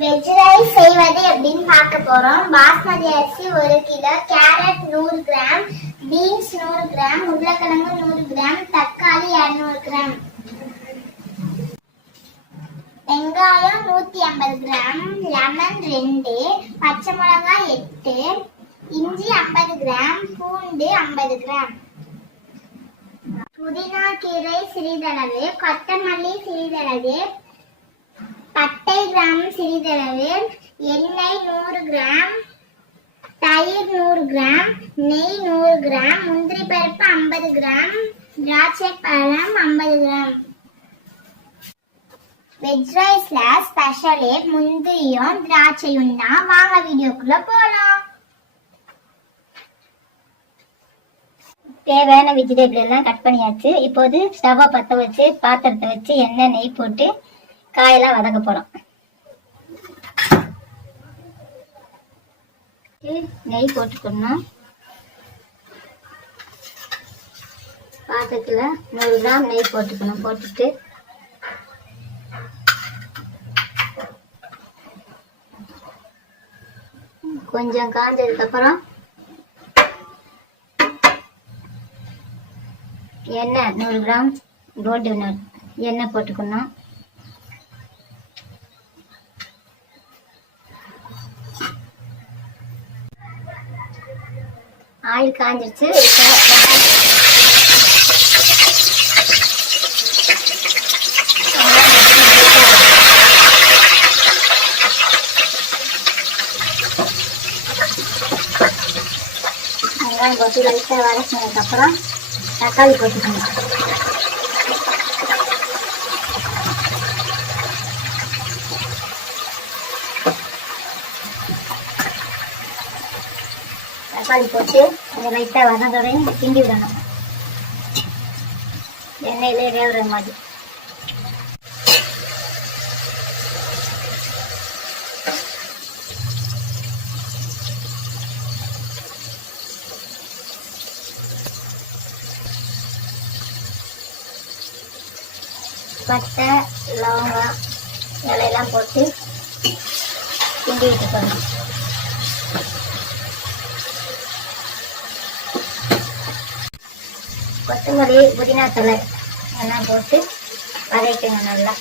Veg rice செய்வது எப்படின்னு பார்க்க போறோம். பாஸ்மதி அரிசி 1 kilo, carrot 100 gram, beans 100 gram, உருளைக்கிழங்கு 100 கிராம், தக்காளி 200 கிராம், வெங்காயம் 150 கிராம், லெமன் 2, பச்சை மிளகாய் 8, இஞ்சி 50 கிராம், பூண்டு 50 கிராம், புதினா கீரை சிறிதளவு, கொத்தமல்லி சிறிதளவு, பட்டை கிராம் சிறிதளவு, எண்ணெய் 100 கிராம், தயிர் 100 கிராம், நெய் 100 கிராம், முந்திரி பருப்பு 50 கிராம், திராட்சை பழம் 50 கிராம். வெஜ் ரைஸ்ல ஸ்பெஷலே முந்திரியும் திராட்சையும் தான். வாங்க வீடியோக்குள்ள போலாம். தேவையான வெஜிடபிள் எல்லாம் கட் பண்ணியாச்சு. இப்போது ஸ்டவ்வை பற்ற வச்சு பாத்திரத்தை வச்சு எண்ணெய் நெய் போட்டு காயெல்லாம் வதக்க போறோம். நெய் போட்டுக்கணும். பாத்திரத்துல 100 கிராம் நெய் போட்டுக்கணும். போட்டுட்டு கொஞ்சம் காஞ்சதுக்கு அப்புறம் எண்ணெய் 100 கிராம் கோல்டு எண்ணெய் போட்டுக்கணும். ஆயில் காஞ்சிருச்சு. வெங்காயம் போட்டு லைட்டாக வதக்கினதுக்கு அப்புறம் தக்காளி போட்டுக்கணும். தக்காளி போட்டு கொஞ்சம் லைட்டாக வதங்கதையும் கிண்டி விடணும். எண்ணெயிலே வேவுற மாதிரி. பட்டை லவங்கம் இலையெல்லாம் போட்டு கிண்டி விட்டுக்கணும். கொத்தமல்லி புதினா தழை எல்லாம் போட்டு வதக்கணும் நல்லா.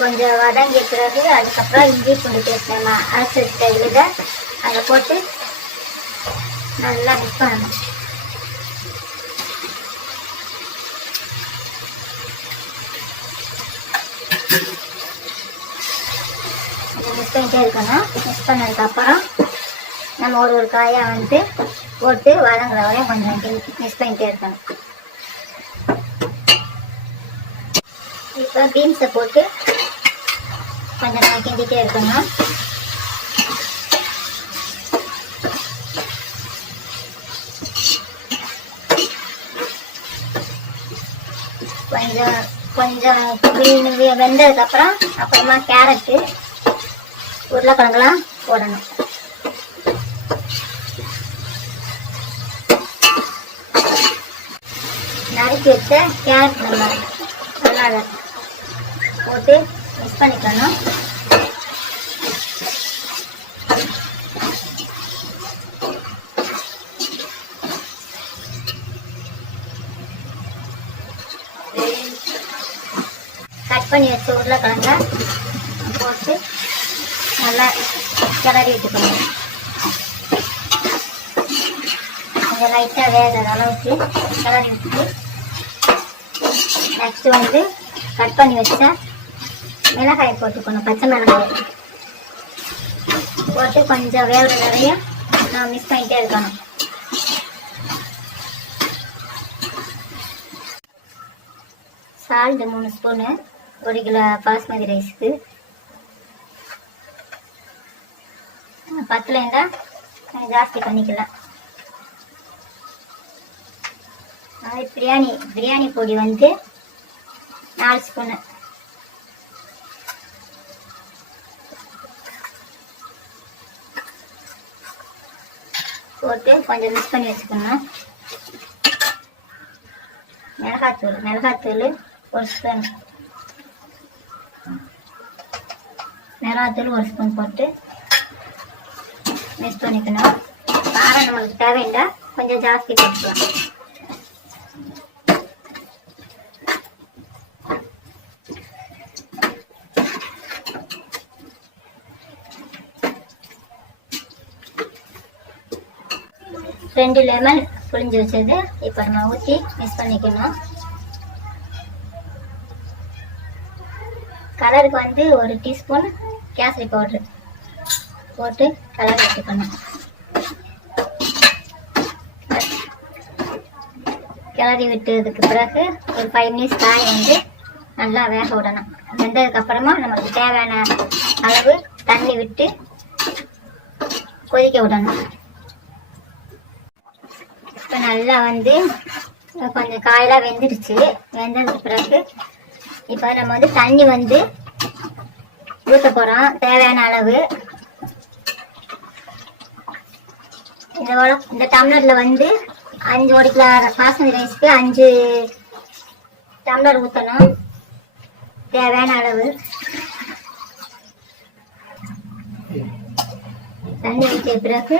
கொஞ்சம் வதங்கிய பிறகு அதுக்கப்புறம் இஞ்சி பூண்டு பேஸ்ட் அரைச்சி வச்சுட்ட விழுத அதை போட்டு நல்லா மிக்ஸ் பண்ணணும். மிக்ஸ் பண்ணிட்டே இருக்கணும். மிக்ஸ் பண்ணதுக்கப்புறம் நம்ம ஒரு காயை போட்டு வதங்குற வரையும் கொஞ்சம் மிக்ஸ் பண்ணிட்டே இருக்கணும். இப்போ பீன்ஸை போட்டு கொஞ்சம் நம்ம கிண்டிகிட்டே இருக்கணும். கொஞ்சம் வெந்ததுக்கப்புறம் அப்புறமா கேரட்டு உருளைக்கிழங்குலாம் போடணும். நறுக்கி வச்ச கேரட் நல்லா போட்டு மிக்ஸ் பண்ணிக்கணும். கட் பண்ணி வச்ச உருளைக்கிழங்க போட்டு நல்லா கிளறி விட்டுக்கணும். கொஞ்சம் லைட்டாக வேகிற அளவுக்கு கிளறி விட்டுட்டு நெக்ஸ்ட் கட் பண்ணி வச்ச மிளகாய் போட்டுக்கணும். பச்சை மிளகாய் போட்டு கொஞ்சம் வேவுற நிறைய நான் மிக்ஸ் பண்ணிட்டே இருக்கணும். சால்ட் 3 ஸ்பூனு 1 கிலோ பாஸ்மதி ரைஸுக்கு. பத்துலேண்டா கொஞ்சம் ஜாஸ்தி பண்ணிக்கலாம். பிரியாணி பொடி 4 ஸ்பூனு. போட்டு கொஞ்சம் மிக்ஸ் பண்ணி வச்சுக்கணும். மிளகாத்தூள் ஒரு ஸ்பூன், மிளகாத்தூள் ஒரு ஸ்பூன் போட்டு மிக்ஸ் பண்ணிக்கணும். காரம் நம்மளுக்கு தேவைண்டா கொஞ்சம் ஜாஸ்தி போட்டுக்கலாம். ரெண்டு லெமன் புளிஞ்சு வச்சது இப்போ நம்ம ஊற்றி மிக்ஸ் பண்ணிக்கணும். கலருக்கு வந்து ஒரு டீஸ்பூன் கேசரி பவுட்ரு போட்டு கலர் வச்சுக்கணும். கிளறி விட்டதுக்கு பிறகு ஒரு 5 மினிட்ஸ் காயை வந்து நல்லா வேக விடணும். வெந்ததுக்கப்புறமா நமக்கு தேவையான அளவு தண்ணி விட்டு கொதிக்க விடணும். இப்போ நல்லா வந்து கொஞ்சம் காயெல்லாம் வெந்துடுச்சு. வெந்ததுக்கு பிறகு இப்போ நம்ம வந்து தண்ணி வந்து ஊற்ற போகிறோம் தேவையான அளவு. இந்த டம்ளரில் வந்து 1 கிலோ பாஸ்மதி ரைஸ்க்கு 5 டம்ளர் ஊற்றணும் தேவையான அளவு. தண்ணி ஊற்றிய பிறகு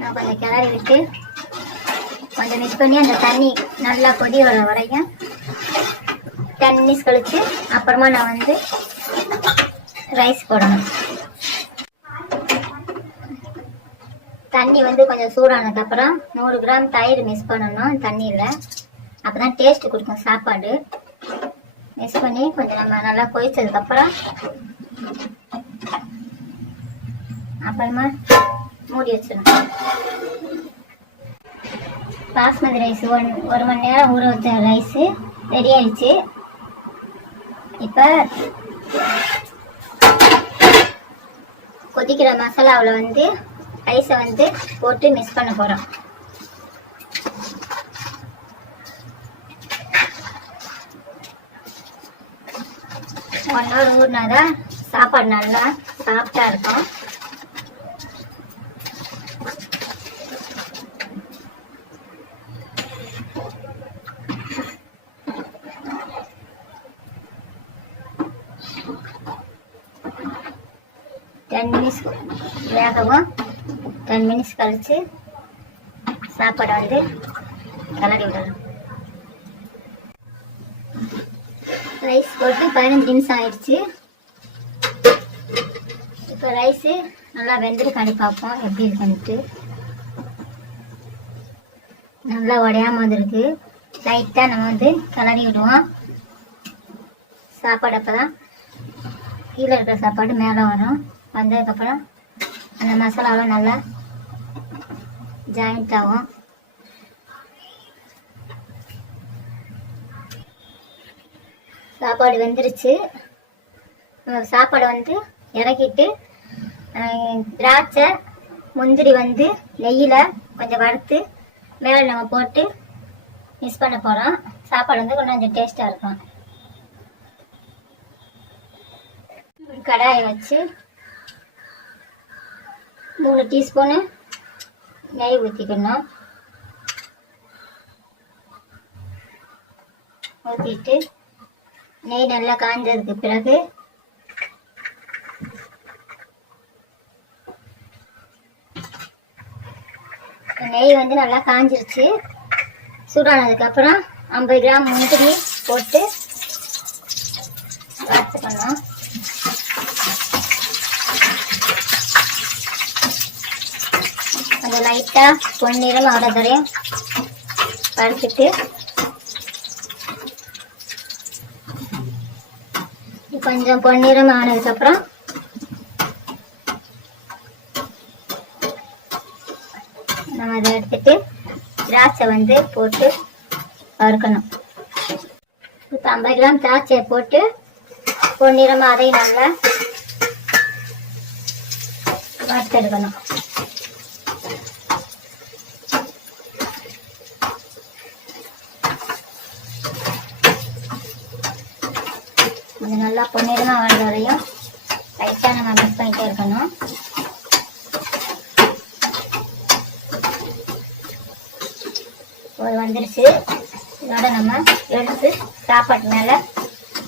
நான் கொஞ்சம் கிளறி விட்டு கொஞ்சம் மிக்ஸ் பண்ணி அந்த தண்ணி நல்லா கொதி வர வரைக்கும் 10 மினிட்ஸ் கழிச்சு அப்புறமா நான் வந்து ரைஸ் போடணும். தண்ணி வந்து கொஞ்சம் சூடானதுக்கப்புறம் 100 கிராம் தயிர் மிக்ஸ் பண்ணணும் தண்ணியில். அப்போ தான் டேஸ்ட் கொடுக்கும் சாப்பாடு. மிக்ஸ் பண்ணி கொஞ்சம் நம்ம நல்லா கொதிச்சதுக்கப்புறம் அப்புறமா மூடி வச்சிடணும். பாஸ்மதி ரைஸ் 1 மணி நேரம் ஊற வச்ச ரைஸு ரெடி ஆயிடுச்சு. இப்போ கொதிக்கிற மசாலாவில் வந்து ரைஸை வந்து போட்டு மிக்ஸ் பண்ண போகிறோம். ஒன் ஹவர் ஊறினாதான் சாப்பாடு நல்லா சாஃப்டாக இருக்கும். வேகவும் 10 மினிட்ஸ் கழிச்சு சாப்பாடை வந்து கிளறி விடணும். ரைஸ் போட்டு 15 நிமிஷம் ஆயிடுச்சு. இப்போ ரைஸு நல்லா வெந்திருக்காண்டி பார்ப்போம் எப்படி இருக்குன்ட்டு. நல்லா உடையாம வந்துருக்கு. லைட்டாக நம்ம வந்து கிளறி விடுவோம். சாப்பாடு அப்போ தான் கீழே இருக்கிற சாப்பாடு மேலே வரும். வந்ததுக்கப்புறம் அந்த மசாலாவும் நல்லா ஜாயிண்ட் ஆகும். சாப்பாடு வெந்துருச்சு. சாப்பாடை வந்து இறக்கிட்டு திராட்சை முந்திரி வந்து நெய்யில் கொஞ்சம் வறுத்து மேலே நம்ம போட்டு மிக்ஸ் பண்ண போகிறோம். சாப்பாடு வந்து கொஞ்சம் டேஸ்ட்டாக இருக்கும். கடாயை வச்சு 3 டீஸ்பூனு நெய் ஊற்றிக்கணும். ஊற்றிட்டு நெய் நல்லா காய்ஞ்சதுக்கு பிறகு நெய் வந்து நல்லா காஞ்சிருச்சு. சூடானதுக்கப்புறம் 50 கிராம் முந்திரி போட்டு வறுத்துக்கணும். கொஞ்சம் லைட்டாக பொன்னிறம் ஆகிறதுரையும் வறுத்துட்டு கொஞ்சம் பொன்னிறம் ஆனதுக்கப்புறம் நம்ம அதை எடுத்துட்டு திராட்சை வந்து போட்டு வறுக்கணும். இப்போ 50 கிராம் திராட்சையை போட்டு பொன்னிறமாக அதையும் நல்லா வறுத்தெடுக்கணும். நல்லா பொன்னிறமா வர வரையும் லைட்டாக நம்ம மிக்ஸ் பண்ணிட்டே இருக்கணும். ஒரு வந்துருச்சு. இதோட நம்ம எடுத்து சாப்பாட்டு மேலே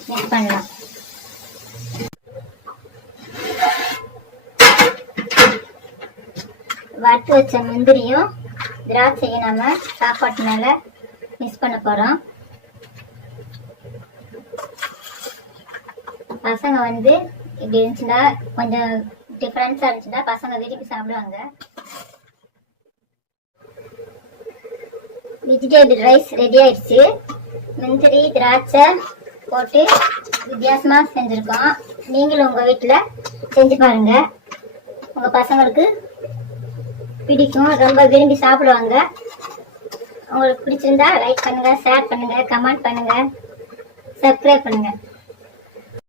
மிக்ஸ் பண்ணலாம். வறுத்து வச்ச முந்திரியும் திராட்சையும் நம்ம சாப்பாட்டு மேலே மிக்ஸ் பண்ண போகிறோம். பசங்க வந்து இப்படி இருந்துச்சுன்னா கொஞ்சம் டிஃப்ரென்ஸாக இருந்துச்சுன்னா பசங்க விரும்பி சாப்பிடுவாங்க. வெஜிடபிள் ரைஸ் ரெடி ஆயிடுச்சு. முந்திரி திராட்சை போட்டு வித்தியாசமாக செஞ்சுருக்கோம். நீங்களும் உங்கள் வீட்டில் செஞ்சு பாருங்க. உங்கள் பசங்களுக்கு பிடிக்கும், ரொம்ப விரும்பி சாப்பிடுவாங்க. உங்களுக்கு பிடிச்சிருந்தா லைக் பண்ணுங்க, ஷேர் பண்ணுங்க, கமெண்ட் பண்ணுங்க, சப்ஸ்கிரைப் பண்ணுங்க.